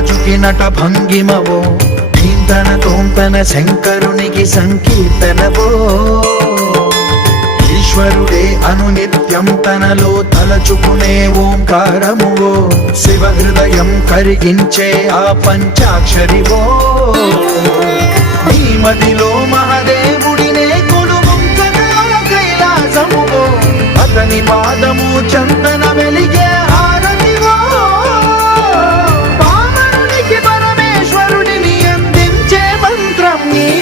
రాజుకి నట భంగిమవో, ధీంతన తోంతన శంకరునికి సంకీర్తనవో. ఈశ్వరుడే అనునిత్యం తనలో తలచుకునే ఓంకారమువో, శివ హృదయం కరిగించే ఆ పంచాక్షరివో. నీ మదిలో మహాదేవుడినే కొలువుంచగా కైలాసమువో, అతని పాదము చంద